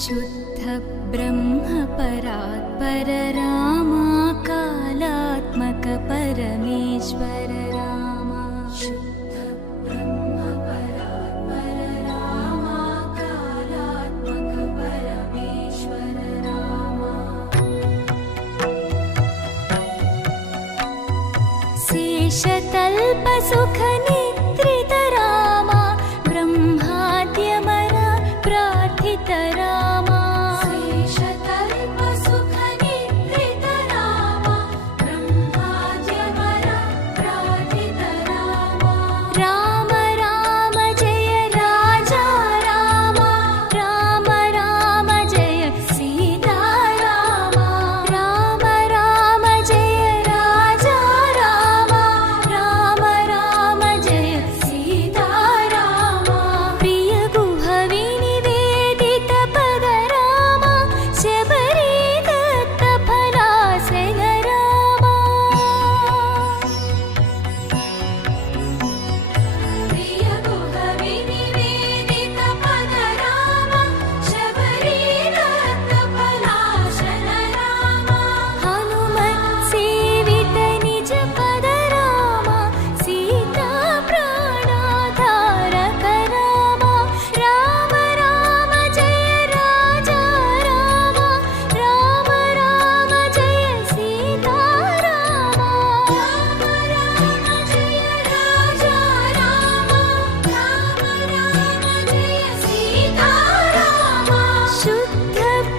शुद्ध ब्रह्म परात्पर रामा कालात्मक परमेश्वर रामा शुद्ध ब्रह्म परात्पर रामा कालात्मक परमेश्वर रामा शेषतल्प सुख निद्रित रामा ब्रह्माद्यमर प्रार्थित रामा शेषतल्प सुख निद्रित रामा ब्रह्माद्यमर प्रार्थित रामा राम राम जय राजा रामा राम राम जय सीता रामा राम राम जय राजा रामा राम राम जय सीता रामा प्रिय गुहवि निवेदित पद रामा शबरी दत्त फलासन रामा प्रिय गुहवि निवेदित पद रामा शबरी दत्त फलासन रामा हनुमत् सेवित निज पद रामा सीता प्राणाधारक रामा राम राम जय राजा रामा राम राम जय सीता रामा राम राम जय राजा रामा राम राम जय सीता रामा शुद्ध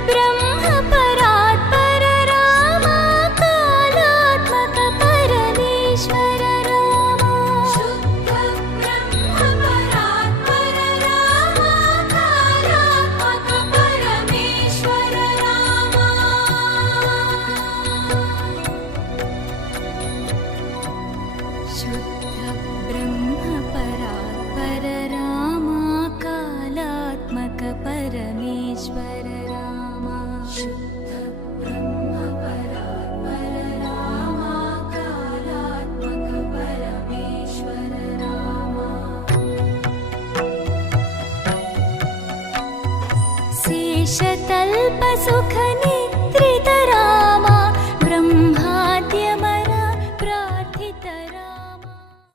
ब्रह्म परात्पर रामा कालात्मक परमेश्वर रामा शुद्ध ब्रह्म परात्पर रामा कालात्मक परमेश्वर रामा शुद्ध ब्रह्म परात्पर रामा कालात्मक परमेश्वर रामा शुद्ध ब्रह्म परात्पर रामा कालात्मक परमेश्वर रामा शेषतल्प सुख